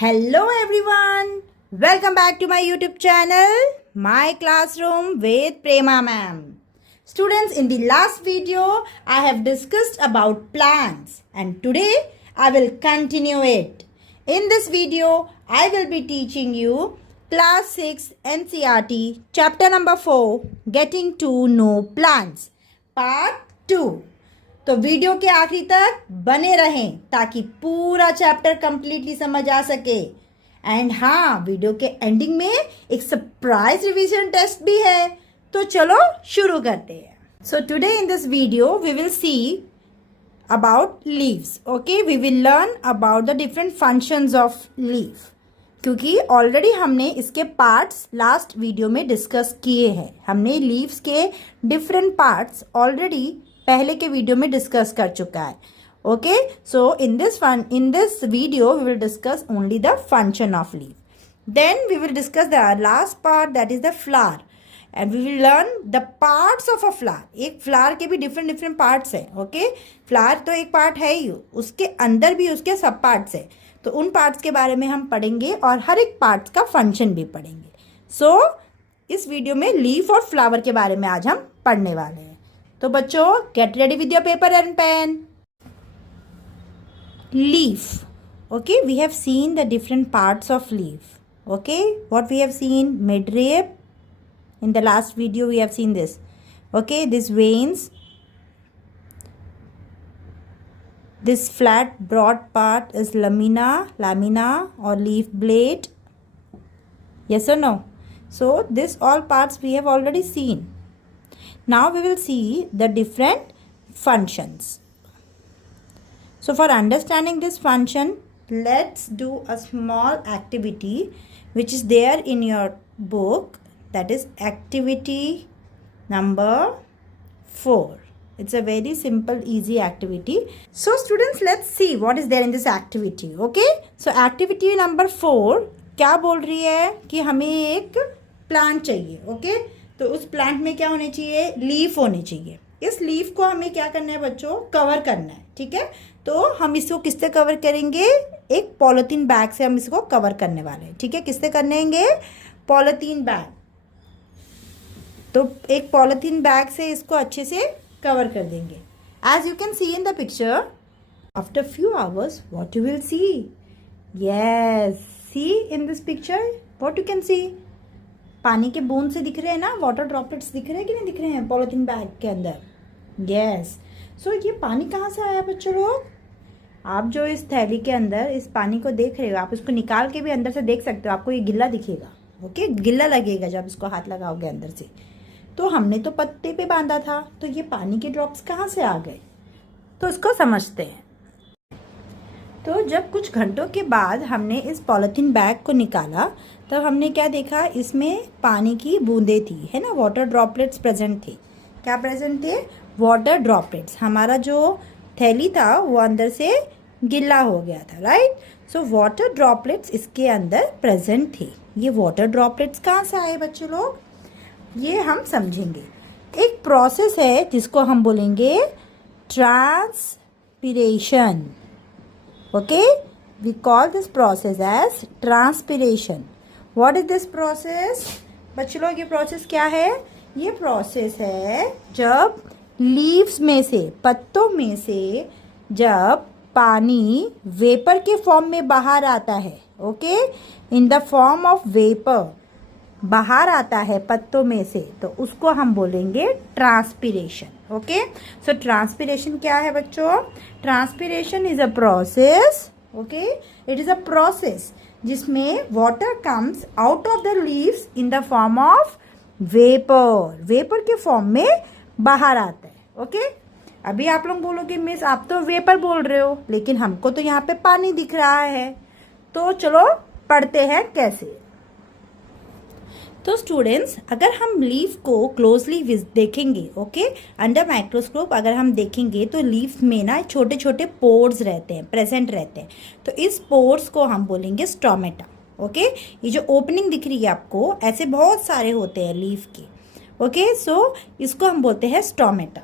Hello everyone, welcome back to my YouTube channel, My Classroom with Prema ma'am. Students, in the last video, I have discussed about plants and today I will continue it. In this video, I will be teaching you Class 6 NCERT, Chapter number 4, Getting to Know Plants, Part 2. तो video के आखिरी तक बने रहें ताकि पूरा chapter completely समझ आ सके। एंड हाँ, वीडियो के एंडिंग में एक सरप्राइज रिवीजन टेस्ट भी है। तो चलो शुरू करते हैं। So today in this video we will see about leaves. Okay, we will learn about the different functions of leaf, क्योंकि ऑलरेडी हमने इसके पार्ट्स लास्ट वीडियो में डिस्कस किए हैं। हमने लीव्स के डिफरेंट पार्ट्स ऑलरेडी पहले के वीडियो में डिस्कस कर चुका है। Okay, so in this video we will discuss only the function of leaf, then we will discuss the last part, that is the flower, and we will learn the parts of a flower. एक flower के भी different parts हैं। Okay, flower तो एक part है ही, उसके अंदर भी उसके सब पार्ट्स हैं। तो उन पार्ट्स के बारे में हम पढ़ेंगे और हर एक पार्ट्स का फंक्शन भी पढ़ेंगे। सो इस वीडियो में लीफ और फ्लावर के बारे में आज हम पढ़ने वाले हैं। तो बच्चों, get ready with your paper and pen. Leaf, okay, we have seen the different parts of leaf. Okay, what we have seen, midrib. In the last video we have seen this. Okay, these veins, this flat broad part is lamina or leaf blade. Yes or no? So this all parts we have already seen. Now we will see the different functions. So for understanding this function, let's do a small activity which is there in your book, that is activity number 4. It's a very simple easy activity. So students, let's see what is there in this activity. Okay, so activity number 4 क्या बोल रही है कि हमें एक plant चाहिए। Okay, तो उस प्लांट में क्या होने चाहिए, लीफ होने चाहिए। इस लीफ को हमें क्या करना है बच्चों, कवर करना है। ठीक है, तो हम इसको किससे कवर करेंगे, एक पॉलीथीन बैग से हम इसको कवर करने वाले हैं। ठीक है, किससे करेंगे, पॉलीथीन बैग। तो एक पॉलीथीन बैग से इसको अच्छे से कवर कर देंगे। As you can see in the picture, after few hours what you will see, yes, see in this picture what you can see, पानी के बूंद से दिख रहे हैं ना, वाटर ड्रॉपलेट्स दिख रहे हैं कि नहीं दिख रहे हैं पॉलीथीन बैग के अंदर। यस, सो ये पानी कहाँ से आया बच्चों लोग, आप जो इस थैली के अंदर इस पानी को देख रहे हो, आप इसको निकाल के भी अंदर से देख सकते हो, आपको ये गिल्ला दिखेगा। ओके, गिल्ला लगेगा जब इसको हाथ लगाओगे अंदर से। तो हमने तो पत्ते पे बांधा था, तो ये पानी के ड्रॉप्स कहाँ से आ गए, तो इसको समझते हैं। तो जब कुछ घंटों के बाद हमने इस पॉलीथीन बैग को निकाला, तब हमने क्या देखा, इसमें पानी की बूंदें थी, है ना, वाटर ड्रॉपलेट्स प्रेजेंट थे। क्या प्रेजेंट थे, वाटर ड्रॉपलेट्स। हमारा जो थैली था वो अंदर से गिल्ला हो गया था, राइट। सो वाटर ड्रॉपलेट्स इसके अंदर प्रेजेंट थे। ये वाटर ड्रॉपलेट्स कहाँ से आए बच्चों लोग, ये हम समझेंगे। एक प्रोसेस है जिसको हम बोलेंगे transpiration. Okay, we call this process as transpiration. What is this process बच्चों लोग, ये प्रोसेस क्या है, ये प्रोसेस है जब लीव्स में से, पत्तों में से जब पानी वेपर के फॉर्म में बाहर आता है। Okay, in the form of vapour बाहर आता है पत्तों में से, तो उसको हम बोलेंगे ट्रांसपिरेशन। ओके, सो ट्रांसपिरेशन क्या है बच्चों, transpiration is a process. Okay, it is a process जिसमें water comes out of the leaves in the form of vapour, vapour के फॉर्म में बाहर आता है। ओके, अभी आप लोग बोलोगे मिस आप तो वेपर बोल रहे हो, लेकिन हमको तो यहाँ पे पानी दिख रहा है। तो चलो पढ़ते हैं कैसे। तो स्टूडेंट्स, अगर हम लीफ को क्लोजली देखेंगे, ओके, अंडर माइक्रोस्कोप अगर हम देखेंगे तो लीफ में ना छोटे छोटे पोर्स रहते हैं, प्रेजेंट रहते हैं। तो इस पोर्स को हम बोलेंगे स्टोमेटा। ओके, ये जो ओपनिंग दिख रही है आपको, ऐसे बहुत सारे होते हैं लीफ के। ओके, सो इसको हम बोलते हैं स्टोमेटा।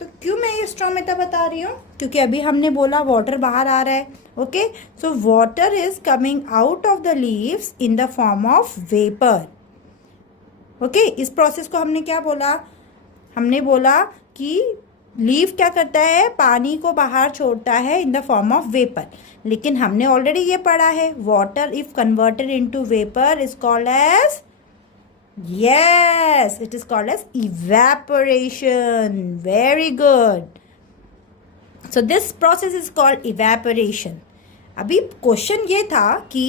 तो क्यों मैं ये स्टोमेटा बता रही हूँ, क्योंकि अभी हमने बोला वाटर बाहर आ रहा है Okay, so water is coming out of the leaves in the form of vapor. Okay, इस प्रोसेस को हमने क्या बोला? हमने बोला कि लीफ क्या करता है, पानी को बाहर छोड़ता है in the form of vapour. लेकिन हमने ऑलरेडी ये पढ़ा है, water if converted into vapour is called as, yes, it is called as evaporation. Very good. So this process is called evaporation. अभी क्वेश्चन ये था कि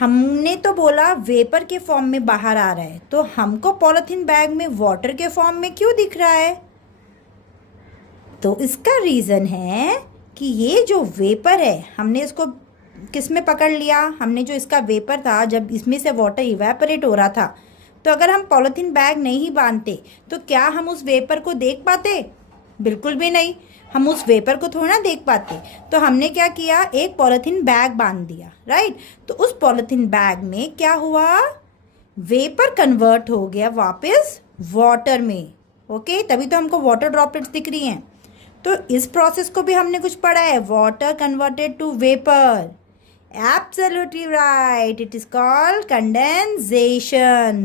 हमने तो बोला वेपर के फॉर्म में बाहर आ रहा है, तो हमको पॉलिथीन बैग में वाटर के फॉर्म में क्यों दिख रहा है? तो इसका रीज़न है कि ये जो वेपर है, हमने इसको किस में पकड़ लिया? हमने जो इसका वेपर था, जब इसमें से वाटर इवेपोरेट हो रहा था, तो अगर हम पॉलिथीन बैग नहीं बांधते तो क्या हम उस वेपर को देख पाते? बिल्कुल भी नहीं, हम उस वेपर को थोड़ा ना देख पाते. तो हमने क्या किया, एक पॉलिथीन बैग बांध दिया, राइट. तो उस पॉलिथीन बैग में क्या हुआ, वेपर कन्वर्ट हो गया वापस वाटर में. ओके, तभी तो हमको वाटर ड्रॉपलेट्स दिख रही हैं. तो इस प्रोसेस को भी हमने कुछ पढ़ा है, water converted to vapour. Absolutely right, it is called condensation.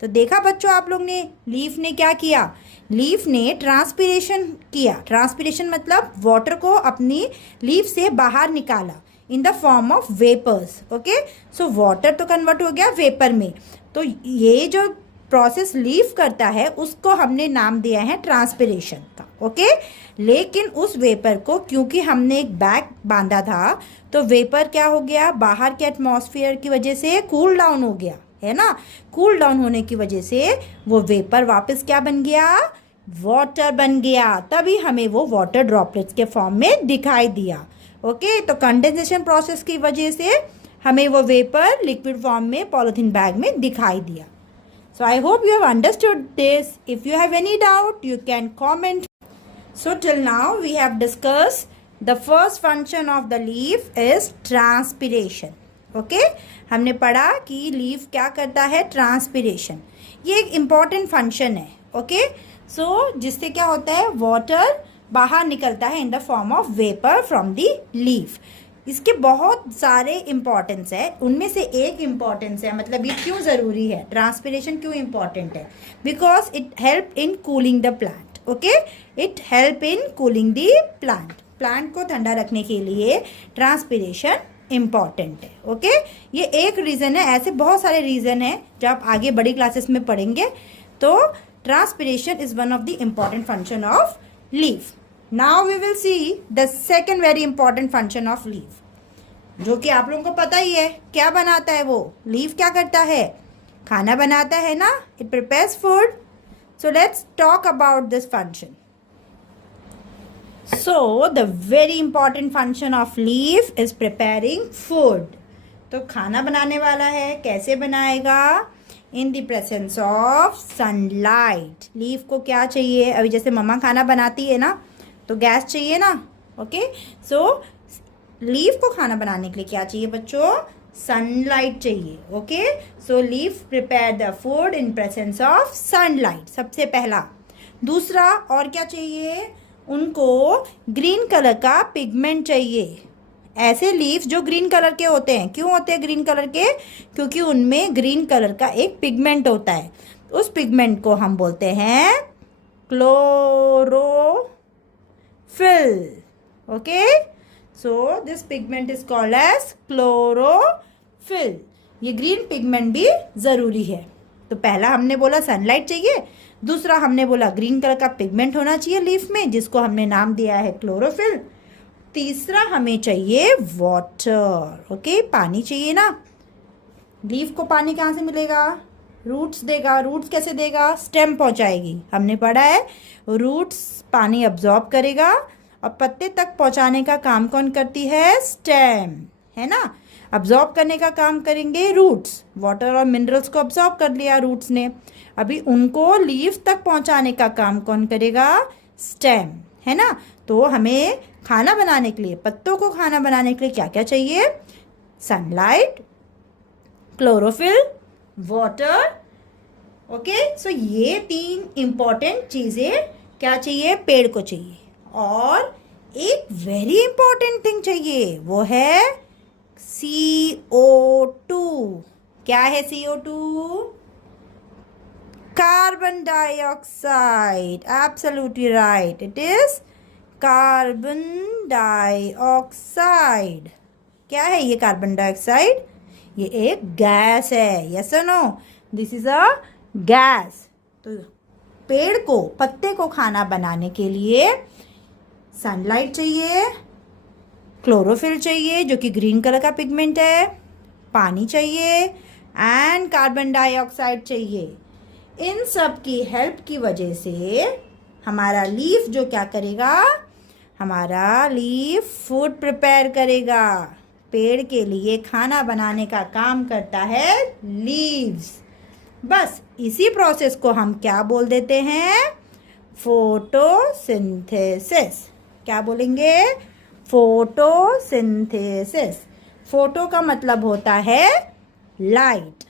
तो देखा बच्चों आप लोग ने, लीफ ने क्या किया, लीफ ने ट्रांसपिरेशन किया. ट्रांसपिरेशन मतलब वाटर को अपनी लीफ से बाहर निकाला in the form of vapours. Okay, so water तो कन्वर्ट हो गया वेपर में. तो ये जो प्रोसेस लीफ करता है उसको हमने नाम दिया है ट्रांसपिरेशन का. ओके, लेकिन उस वेपर को क्योंकि हमने एक बैग बांधा था, तो वेपर क्या हो गया, बाहर के एटमॉस्फेयर की वजह से कूल डाउन हो गया, है ना. कूल डाउन होने की वजह से वो वेपर वापस क्या बन गया, वाटर बन गया. तभी हमें वो वाटर ड्रॉपलेट्स के फॉर्म में दिखाई दिया. ओके, तो कंडेंसेशन प्रोसेस की वजह से हमें वो वेपर लिक्विड फॉर्म में पॉलिथीन बैग में दिखाई दिया. So I hope you have understood this. If you have any doubt, you can comment. So till now we have discussed the first function of the leaf is transpiration. Okay? हमने पढ़ा कि leaf क्या करता है, transpiration. ये एक important function है. Okay? So जिससे क्या होता है, water बाहर निकलता है in the form of vapor from the leaf. इसके बहुत सारे इम्पॉर्टेंस है, उनमें से एक इम्पॉर्टेंस है, मतलब ये क्यों ज़रूरी है, ट्रांसपिरेशन क्यों इम्पॉर्टेंट है, because it help in cooling the plant. Okay, it help in cooling the plant. Plant को ठंडा रखने के लिए ट्रांसपिरेशन इम्पॉर्टेंट है. ओके, ये एक रीज़न है, ऐसे बहुत सारे रीज़न है जो आप आगे बड़ी क्लासेस में पढ़ेंगे. तो transpiration is one of the important function of leaf. Now we will see the second very important function of leaf, जो कि आप लोगों को पता ही है. क्या बनाता है वो लीफ, क्या करता है, खाना बनाता है ना. It prepares food. So let's talk about this function. So the very important function of leaf is preparing food. तो खाना बनाने वाला है, कैसे बनाएगा, in the presence of sunlight. Leaf को क्या चाहिए, अभी जैसे मम्मा खाना बनाती है ना, तो गैस चाहिए ना. ओके, सो लीफ को खाना बनाने के लिए क्या चाहिए बच्चों, सनलाइट चाहिए. Okay, so leaf prepare the food in presence of sunlight, सबसे पहला. दूसरा और क्या चाहिए, उनको ग्रीन कलर का पिगमेंट चाहिए. ऐसे लीफ जो ग्रीन कलर के होते हैं, क्यों होते हैं ग्रीन कलर के, क्योंकि उनमें ग्रीन कलर का एक पिगमेंट होता है. उस पिगमेंट को हम बोलते हैं chlorophyll. Okay, so this pigment is called as chlorophyll. ये ग्रीन पिगमेंट भी ज़रूरी है. तो पहला हमने बोला सनलाइट चाहिए, दूसरा हमने बोला ग्रीन कलर का पिगमेंट होना चाहिए लीफ में, जिसको हमने नाम दिया है क्लोरोफिल. तीसरा हमें चाहिए वाटर. ओके, पानी चाहिए ना. लीफ को पानी कहाँ से मिलेगा, रूट्स देगा. रूट्स कैसे देगा, स्टेम पहुँचाएगी. हमने पढ़ा है रूट्स पानी अब्जॉर्ब करेगा और पत्ते तक पहुँचाने का काम कौन करती है, स्टेम, है ना. अब्जॉर्ब करने का काम करेंगे रूट्स. वाटर और मिनरल्स को अब्जॉर्ब कर लिया रूट्स ने, अभी उनको लीफ तक पहुँचाने का काम कौन करेगा, स्टेम, है ना. तो हमें खाना बनाने के लिए, पत्तों को खाना बनाने के लिए क्या क्या चाहिए, सनलाइट, क्लोरोफिल, वाटर. ओके, सो ये तीन इम्पॉर्टेंट चीज़ें क्या चाहिए, पेड़ को चाहिए. और एक वेरी इंपॉर्टेंट थिंग चाहिए, वो है CO2। क्या है CO2? Carbon dioxide. Absolutely right, it is carbon dioxide. क्या है ये कार्बन डाइऑक्साइड? ये एक गैस है। यस और no? This is a gas. तो पेड़ को, पत्ते को खाना बनाने के लिए सनलाइट चाहिए, क्लोरोफिल चाहिए जो कि ग्रीन कलर का पिगमेंट है, पानी चाहिए एंड कार्बन डाइऑक्साइड चाहिए। इन सब की हेल्प की वजह से हमारा लीफ जो क्या करेगा, हमारा लीफ फूड प्रिपेयर करेगा। पेड़ के लिए खाना बनाने का काम करता है लीव्स। बस इसी प्रोसेस को हम क्या बोल देते हैं? फोटोसिंथेसिस। क्या बोलेंगे? फोटोसिंथेसिस। फोटो का मतलब होता है लाइट।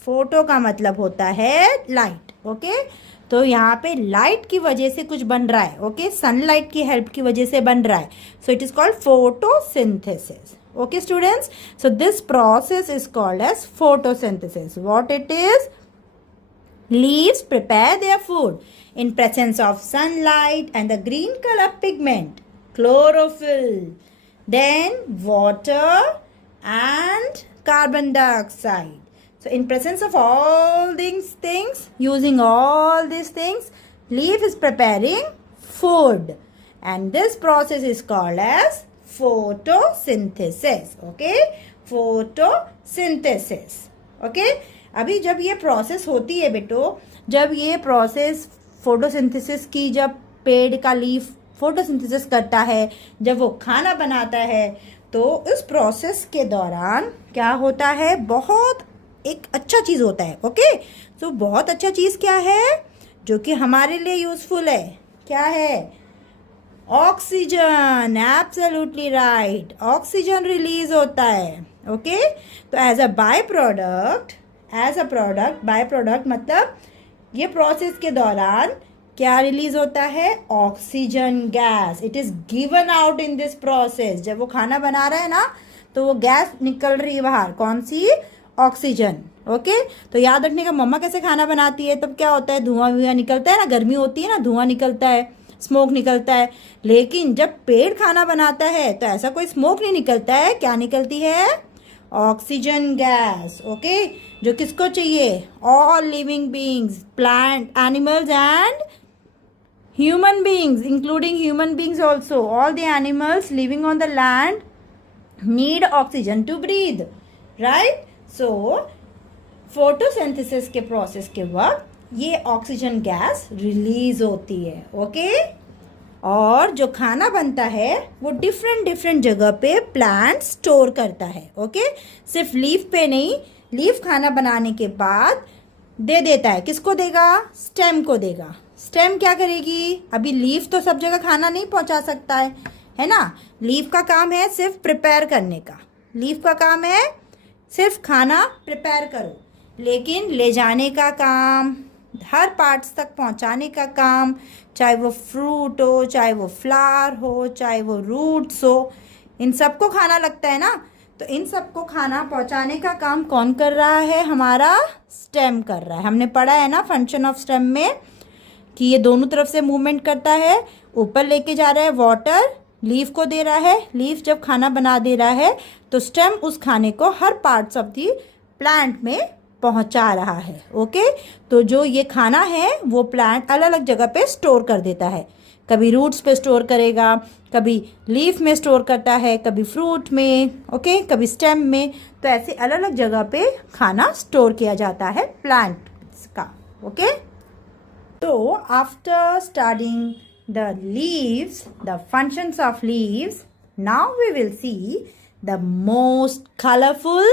फोटो का मतलब होता है लाइट। ओके, तो यहाँ पे लाइट की वजह से कुछ बन रहा है। ओके, सनलाइट की हेल्प की वजह से बन रहा है। So it is called photosynthesis. Okay students, so this process is called as photosynthesis. What it is? Leaves prepare their food in presence of sunlight and the green color pigment, chlorophyll, then water and carbon dioxide. So in presence of all these things, using all these things, leaf is preparing food, and this process is called as photosynthesis. Okay, photosynthesis. Okay, अभी जब ये process होती है बेटो, जब ये process photosynthesis की, जब पेड़ का लीफ फोटोसिंथेसिस करता है, जब वो खाना बनाता है, तो इस प्रोसेस के दौरान क्या होता है? बहुत एक अच्छा चीज़ होता है। ओके, तो बहुत अच्छा चीज़ क्या है जो कि हमारे लिए यूज़फुल है? क्या है? Oxygen. Absolutely right, oxygen release होता है। ओके, तो as a by product, by product मतलब ये प्रोसेस के दौरान क्या रिलीज होता है? Oxygen gas. It is given out in this process. जब वो खाना बना रहा है ना, तो वो गैस निकल रही है बाहर। कौन सी? ऑक्सीजन। ओके, तो याद रखने का, मम्मा कैसे खाना बनाती है तब क्या होता है? धुआं वुआं निकलता है ना, गर्मी होती है ना, धुआं निकलता है, स्मोक निकलता है। लेकिन जब पेड़ खाना बनाता है तो ऐसा कोई स्मोक नहीं निकलता है। क्या निकलती है? Oxygen gas. ओके, जो किसको चाहिए? All living beings, plant, animals and human beings, including human beings also. All the animals living on the land need oxygen to breathe, right? So photosynthesis के प्रोसेस के वक्त ये ऑक्सीजन गैस रिलीज होती है। Okay, और जो खाना बनता है वो डिफरेंट जगह पे प्लांट स्टोर करता है। ओके, सिर्फ लीफ पे नहीं, लीफ खाना बनाने के बाद दे देता है। किसको देगा? स्टेम को देगा। स्टेम क्या करेगी? अभी लीफ तो सब जगह खाना नहीं पहुंचा सकता है ना। लीफ का काम है सिर्फ प्रिपेयर करने का। लीफ का काम है सिर्फ खाना प्रिपेयर करो, लेकिन ले जाने का काम, हर पार्ट्स तक पहुंचाने का काम, चाहे वो फ्रूट हो, चाहे वो फ्लावर हो, चाहे वो रूट्स हो, इन सबको खाना लगता है ना। तो इन सबको खाना पहुंचाने का काम कौन कर रहा है? हमारा स्टेम कर रहा है। हमने पढ़ा है ना फंक्शन ऑफ स्टेम में कि ये दोनों तरफ से मूवमेंट करता है। ऊपर लेके जा रहा है वाटर, लीफ को दे रहा है। लीफ जब खाना बना दे रहा है तो स्टेम उस खाने को हर पार्ट्स ऑफ दी प्लांट में पहुंचा रहा है। ओके, तो जो ये खाना है वो प्लांट अलग अलग जगह पे स्टोर कर देता है। कभी रूट्स पे स्टोर करेगा, कभी लीफ में स्टोर करता है, कभी फ्रूट में, ओके, कभी स्टेम में। तो ऐसे अलग अलग जगह पे खाना स्टोर किया जाता है प्लांट्स का। ओके, तो after studying the leaves, the functions of leaves, now we will see the most colorful,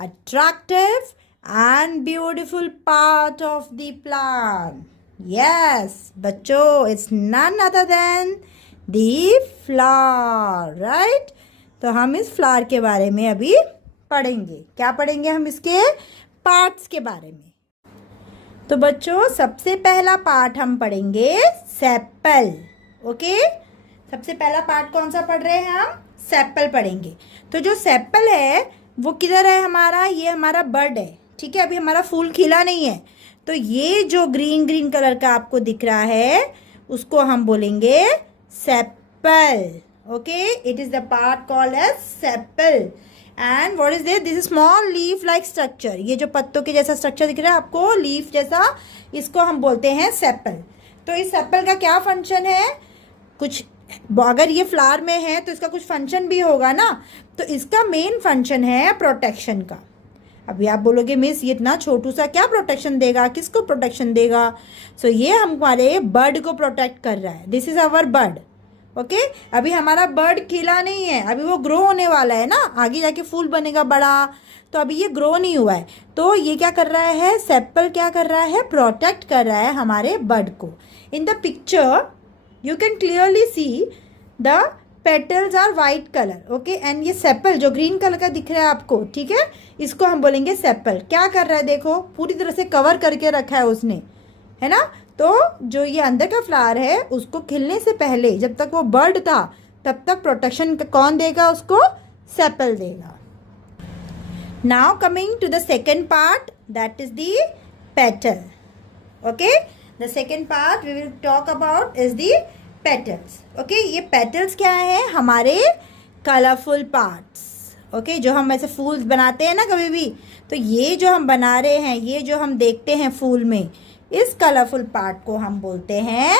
attractive and beautiful part of the plant. Yes, बच्चों, it's none other than the flower, right? तो हम इस flower के बारे में अभी पढ़ेंगे। क्या पढ़ेंगे हम? इसके पार्ट्स के बारे में। तो बच्चों, सबसे पहला पार्ट हम पढ़ेंगे सेपल। ओके, सबसे पहला पार्ट कौन सा पढ़ रहे हैं हम? सेपल पढ़ेंगे। तो जो सेपल है वो किधर है हमारा? ये हमारा बर्ड है, ठीक है। अभी हमारा फूल खिला नहीं है, तो ये जो ग्रीन ग्रीन कलर का आपको दिख रहा है उसको हम बोलेंगे sepal. Okay, it is the part called as sepal. And what is this small leaf like structure. ये जो पत्तों के जैसा स्ट्रक्चर दिख रहा है आपको, लीफ जैसा, इसको हम बोलते हैं सेपल। तो इस सेपल का क्या फंक्शन है? कुछ, अगर ये फ्लावर में है तो इसका कुछ फंक्शन भी होगा ना। तो इसका मेन फंक्शन है प्रोटेक्शन का। अभी आप बोलोगे मिस ये इतना छोटू सा क्या प्रोटेक्शन देगा, किसको प्रोटेक्शन देगा? सो ये हमारे बर्ड को प्रोटेक्ट कर रहा है। This is our bud. Okay, अभी हमारा बर्ड खिला नहीं है, अभी वो ग्रो होने वाला है ना, आगे जाके फूल बनेगा बड़ा। तो अभी ये ग्रो नहीं हुआ है, तो ये क्या कर रहा है? सेपल क्या कर रहा है? प्रोटेक्ट कर रहा है हमारे बर्ड को। In the picture you can clearly see the petals are white colour. Okay, एंड ये सेपल जो ग्रीन कलर का दिख रहा है आपको, ठीक है, इसको हम बोलेंगे सेपल। क्या कर रहा है? देखो पूरी तरह से कवर करके रखा है उसने, है ना। तो जो ये अंदर का फ्लावर है उसको खिलने से पहले, जब तक वो बर्ड था तब तक प्रोटेक्शन कौन देगा उसको? सेपल देगा। Now coming to the second part, that is the petal. Okay, the second part we will talk about is the petals. Okay, ये पेटल्स क्या है? हमारे कलरफुल पार्ट्स। ओके, जो हम ऐसे फूल बनाते हैं ना कभी भी, तो ये जो हम बना रहे हैं, ये जो हम देखते हैं फूल में, इस कलरफुल पार्ट को हम बोलते हैं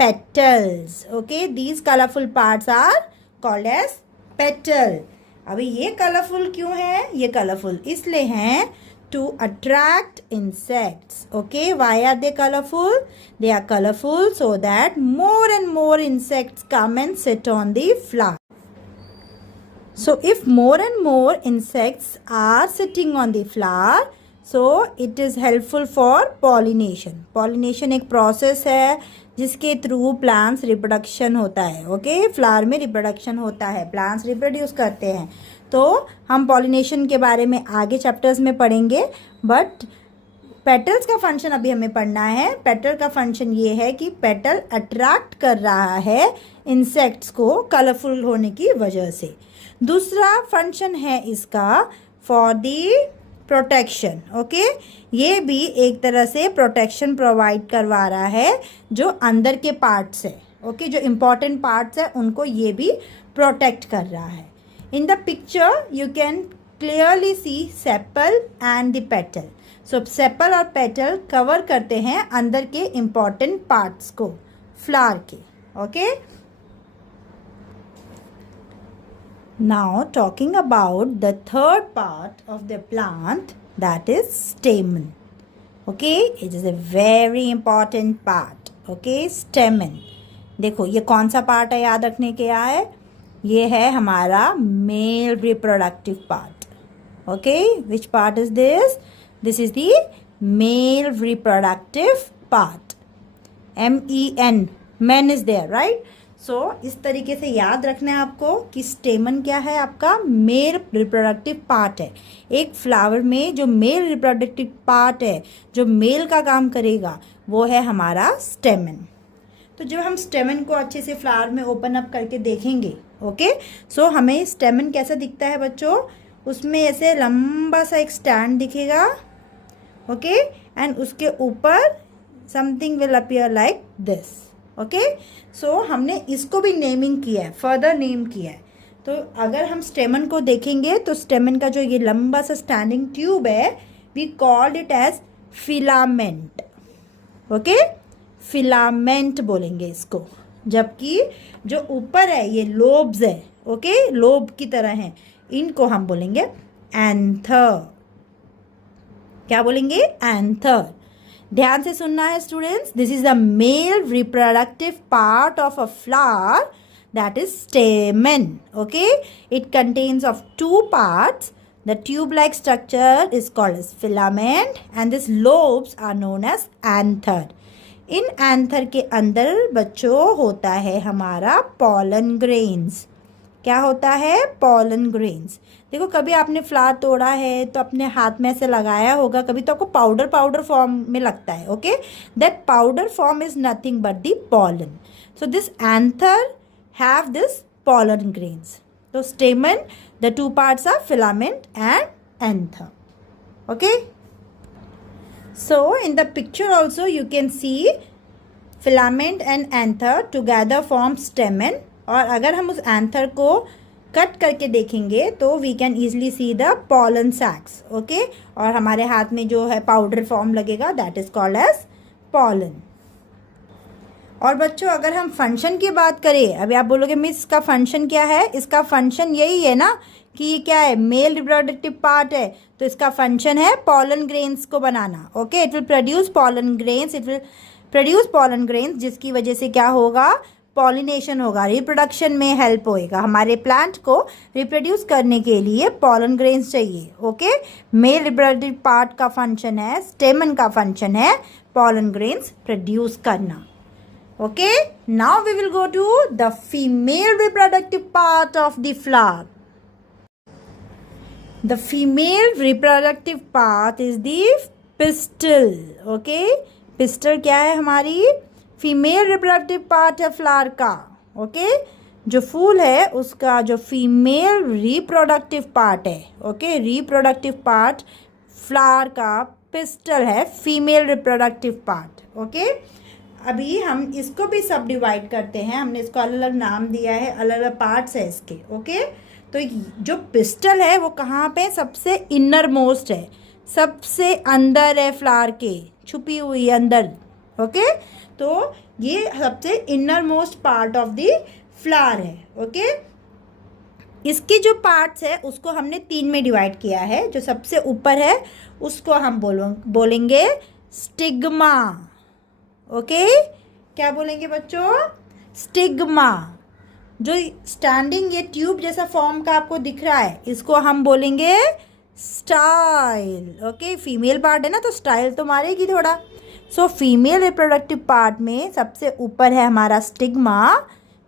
petals. Okay, these colourful parts are called as petal. अभी ये कलरफुल क्यों है? ये कलरफुल इसलिए हैं to attract insects. Okay, why are they colorful? They are colorful so that more and more insects come and sit on the flower. So if more and more insects are sitting on the flower, so it is helpful for pollination. Pollination एक process है जिसके through plants reproduction होता है। Okay, flower में reproduction होता है, plants reproduce करते हैं। तो हम पॉलिनेशन के बारे में आगे चैप्टर्स में पढ़ेंगे, बट पेटल्स का फंक्शन अभी हमें पढ़ना है। पेटल का फंक्शन ये है कि पेटल अट्रैक्ट कर रहा है इंसेक्ट्स को कलरफुल होने की वजह से। दूसरा फंक्शन है इसका फॉर दी प्रोटेक्शन। ओके, ये भी एक तरह से प्रोटेक्शन प्रोवाइड करवा रहा है जो अंदर के पार्ट्स है। ओके, जो इम्पॉर्टेंट पार्ट्स है उनको ये भी प्रोटेक्ट कर रहा है। In the picture you can clearly see sepal and the petal. So sepal और petal cover करते हैं अंदर के important parts को flower के। Okay? Now talking about the third part of the plant, that is stamen. Okay? It is a very important part. Okay? Stamen. देखो ये कौन सा पार्ट है याद रखने के है? ये है हमारा male reproductive part. Okay, which part is this? This is the male reproductive part. MEN, man is there, right. So इस तरीके से याद रखना है आपको कि स्टेमन क्या है? आपका मेल रिप्रोडक्टिव पार्ट है। एक फ्लावर में जो मेल रिप्रोडक्टिव पार्ट है, जो मेल का काम करेगा, वो है हमारा स्टेमन। तो जब हम स्टेमन को अच्छे से फ्लावर में ओपन अप करके देखेंगे, ओके, सो हमें स्टेमन कैसा दिखता है बच्चों? उसमें ऐसे लंबा सा एक स्टैंड दिखेगा। ओके, एंड उसके ऊपर something will appear like this. Okay, so हमने इसको भी नेमिंग किया है, फर्दर नेम किया है। तो अगर हम स्टेमन को देखेंगे तो स्टेमन का जो ये लंबा सा स्टैंडिंग ट्यूब है, we called it as filament. Okay, filament बोलेंगे इसको। जबकि जो ऊपर है ये लोब्स है। ओके, लोब की तरह हैं, इनको हम बोलेंगे एंथर। क्या बोलेंगे? एंथर। ध्यान से सुनना है students. This is the male reproductive part of a flower, that is stamen. Okay, it contains of two parts. The tube-like structure is called as filament and these lobes are known as anther. In anther के अंदर बच्चों होता है हमारा pollen grains. क्या होता है? Pollen grains. देखो कभी आपने फ्लावर तोड़ा है तो अपने हाथ में ऐसे लगाया होगा, कभी तो आपको पाउडर फॉर्म में लगता है। Okay, that powder form is nothing but the pollen. So this anther have this pollen grains. So stamen, the two parts are filament and anther. Okay. So in the picture also you can see filament and anther together form stamen. और अगर हम उस anther को cut करके देखेंगे तो we can easily see the pollen sacs. Okay, और हमारे हाथ में जो है पाउडर फॉर्म लगेगा, that is called as pollen. और बच्चों अगर हम फंक्शन की बात करें, अभी आप बोलोगे मिस इसका फंक्शन क्या है? इसका फंक्शन यही है ना कि ये क्या है, मेल रिप्रोडक्टिव पार्ट है, तो इसका फंक्शन है पॉलन ग्रेन्स को बनाना. Okay, it will produce pollen grains, जिसकी वजह से क्या होगा, पॉलिनेशन होगा, रिप्रोडक्शन में हेल्प होएगा. हमारे प्लांट को रिप्रोड्यूस करने के लिए पॉलन ग्रेन्स चाहिए. ओके, मेल रिप्रोडक्टिव पार्ट का फंक्शन है, स्टेमन का फंक्शन है पॉलन ग्रेन्स प्रोड्यूस करना. Okay, now we will go to the female reproductive part of the flower. The female reproductive part is the pistil. Okay, pistil क्या है हमारी? Female reproductive part है flower का. Okay, जो फूल है उसका जो फीमेल रिप्रोडक्टिव पार्ट है, ओके, रिप्रोडक्टिव पार्ट फ्लावर का पिस्टल है, फीमेल रिप्रोडक्टिव पार्ट. ओके, अभी हम इसको भी सब डिवाइड करते हैं, हमने इसको अलग अलग नाम दिया है, अलग अलग पार्ट्स है इसके. ओके, तो जो पिस्टल है वो कहाँ पे, सबसे इनर मोस्ट है, सबसे अंदर है फ्लावर के, छुपी हुई अंदर. ओके, तो ये सबसे inner most part of the flower है. ओके, इसके जो पार्ट्स है उसको हमने 3 में डिवाइड किया है. जो सबसे ऊपर है उसको हम बोलेंगे स्टिग्मा. ओके, क्या बोलेंगे बच्चों? स्टिग्मा. जो स्टैंडिंग ये ट्यूब जैसा फॉर्म का आपको दिख रहा है, इसको हम बोलेंगे स्टाइल. ओके, फीमेल पार्ट है ना, तो स्टाइल तो मारेगी थोड़ा. सो फीमेल रिप्रोडक्टिव पार्ट में सबसे ऊपर है हमारा स्टिग्मा,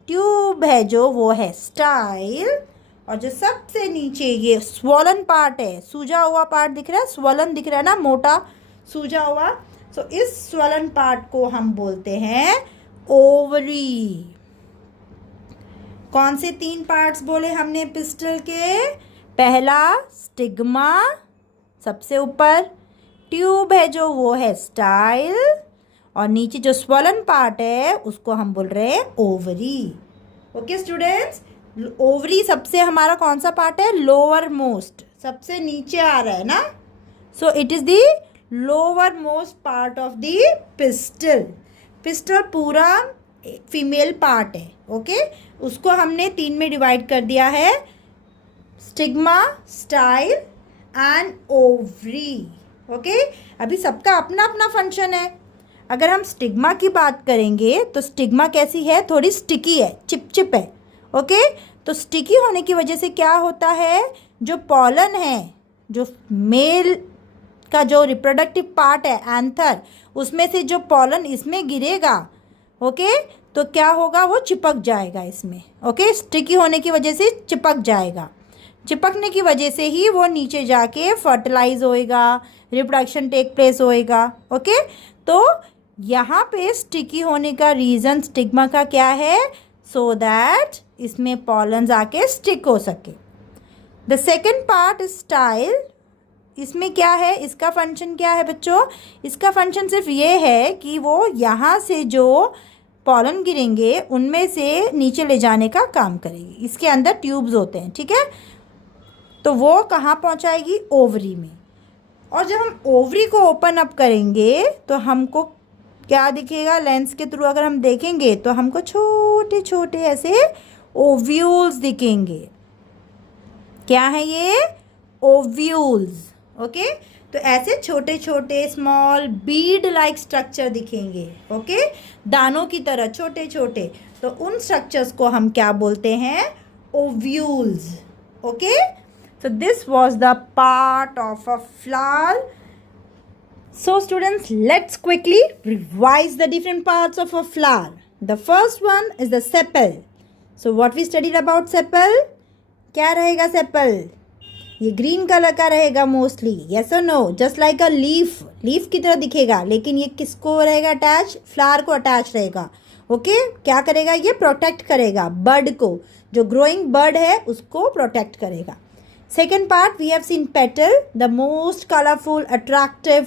ट्यूब है जो वो है स्टाइल, और जो सबसे नीचे ये स्वॉलन पार्ट है, सूजा हुआ पार्ट दिख रहा है, स्वॉलन दिख रहा है ना, मोटा सूजा हुआ. सो इस स्वॉलन पार्ट को हम बोलते हैं ओवरी. कौन से 3 पार्ट्स बोले हमने पिस्टल के? पहला स्टिग्मा सबसे ऊपर, ट्यूब है जो वो है स्टाइल, और नीचे जो स्वॉलन पार्ट है उसको हम बोल रहे हैं ओवरी. ओके स्टूडेंट्स, ओवरी सबसे हमारा कौन सा पार्ट है? लोअर मोस्ट, सबसे नीचे आ रहा है ना. So it is the lower most part of the pistol. Pistol पूरा फीमेल पार्ट है. ओके, उसको हमने 3 में डिवाइड कर दिया है, stigma, style and ovary. Okay, अभी सबका अपना अपना फंक्शन है. अगर हम स्टिग्मा की बात करेंगे तो स्टिग्मा कैसी है? थोड़ी स्टिकी है, चिपचिप है. ओके, तो स्टिकी होने की वजह से क्या होता है, जो पॉलन है, जो मेल का जो रिप्रोडक्टिव पार्ट है एंथर, उसमें से जो पॉलन इसमें गिरेगा, ओके, तो क्या होगा, वो चिपक जाएगा इसमें. ओके, स्टिकी होने की वजह से चिपक जाएगा. चिपकने की वजह से ही वो नीचे जाके फर्टिलाइज होएगा, रिप्रोडक्शन टेक प्लेस होएगा. ओके, तो यहाँ पे स्टिकी होने का रीज़न स्टिग्मा का क्या है? सो दैट इसमें पॉलन्स आके स्टिक हो सके. The second part is style. इसमें क्या है, इसका फंक्शन क्या है बच्चों? इसका फंक्शन सिर्फ ये है कि वो यहाँ से जो पॉलन गिरेंगे उनमें से नीचे ले जाने का काम करेगी. इसके अंदर ट्यूब्स होते हैं, ठीक है, तो वो कहाँ पहुँचाएगी? ओवरी में. और जब हम ओवरी को ओपन अप करेंगे तो हमको क्या दिखेगा? लेंस के थ्रू अगर हम देखेंगे तो हमको छोटे छोटे ऐसे ओव्यूल्स दिखेंगे. क्या है ये? ओव्यूल्स. ओके, तो ऐसे छोटे छोटे स्मॉल बीड लाइक स्ट्रक्चर दिखेंगे. ओके, दानों की तरह छोटे छोटे. तो उन स्ट्रक्चर्स को हम क्या बोलते हैं? Ovules. Okay, so this was the part of a flower. So students, let's quickly revise the different parts of a flower. The first one is the sepal. So what we studied about sepal? क्या रहेगा sepal? ये green colour का रहेगा mostly. Yes और no? Just like a leaf, leaf की तरह दिखेगा, लेकिन ये किसको रहेगा अटैच? फ्लावर को अटैच रहेगा. ओके क्या करेगा ये? प्रोटेक्ट करेगा बर्ड को, जो ग्रोइंग बर्ड है उसको प्रोटेक्ट करेगा. Second part we have seen petal. The most colourful attractive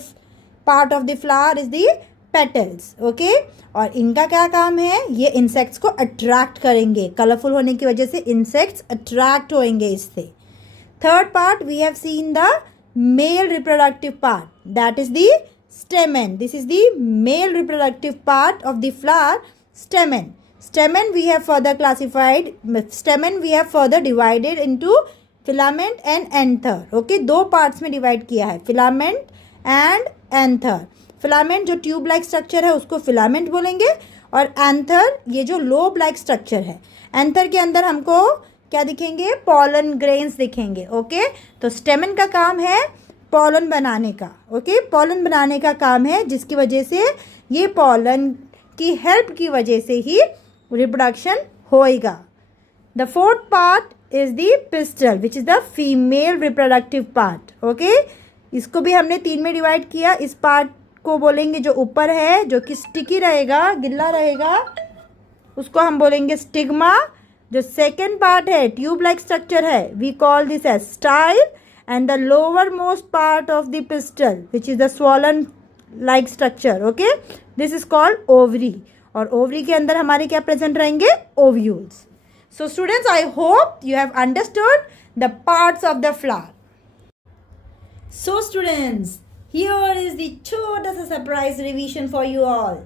part of the flower is the petals. Okay और इनका क्या काम है? ये इंसेक्ट्स को अट्रैक्ट करेंगे. कलरफुल होने की वजह से इंसेक्ट्स अट्रैक्ट होंगे इससे. Third part we have seen the male reproductive part, that is the stamen. This is the male reproductive part of the flower, stamen. Stamen we have further classified, stamen we have further divided into filament and anther. Okay, दो parts में divide किया है, filament and anther. filament जो tube like structure है उसको filament बोलेंगे और anther ये जो लोब लाइक स्ट्रक्चर है. anther के अंदर हमको क्या दिखेंगे? pollen grains दिखेंगे. ओके तो stamen का काम है पॉलन बनाने का. ओके पॉलन बनाने का काम है, जिसकी वजह से ये पॉलन की हेल्प की वजह से ही रिप्रोडक्शन होएगा. The fourth part is the pistol which is the female reproductive part. Okay इसको भी हमने 3 में डिवाइड किया. इस पार्ट को बोलेंगे जो ऊपर है, जो कि स्टिकी रहेगा, गिल्ला रहेगा, उसको हम बोलेंगे स्टिग्मा. जो सेकेंड पार्ट है ट्यूब लाइक स्ट्रक्चर है, we call this as style. And the lowermost part of the pistil which is the swollen like structure, okay, this is called ovary. और ovary के अंदर हमारे क्या present रहेंगे? ovules. So students, I hope you have understood the parts of the flower. So students, here is the छोटा सा surprise revision for you all.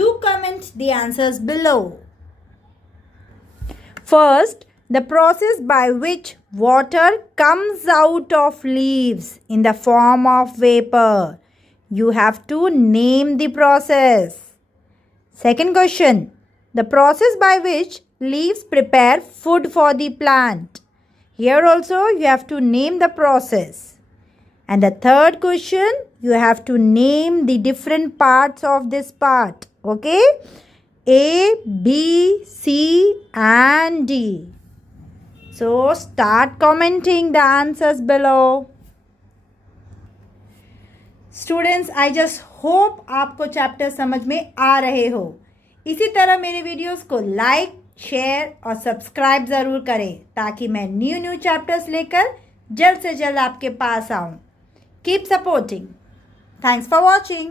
Do comment the answers below. First, the process by which water comes out of leaves in the form of vapor. You have to name the process. Second question. The process by which leaves prepare food for the plant. Here also you have to name the process. And the third question, you have to name the different parts of this part. Okay? A, B, C and D. So start commenting the answers below. Students, I just hope आपको chapter समझ में आ रहे हो. इसी तरह मेरे videos को like, share और सब्सक्राइब ज़रूर करें ताकि मैं न्यू चैप्टर्स लेकर जल्द से जल्द आपके पास आऊँ. Keep supporting. Thanks for watching.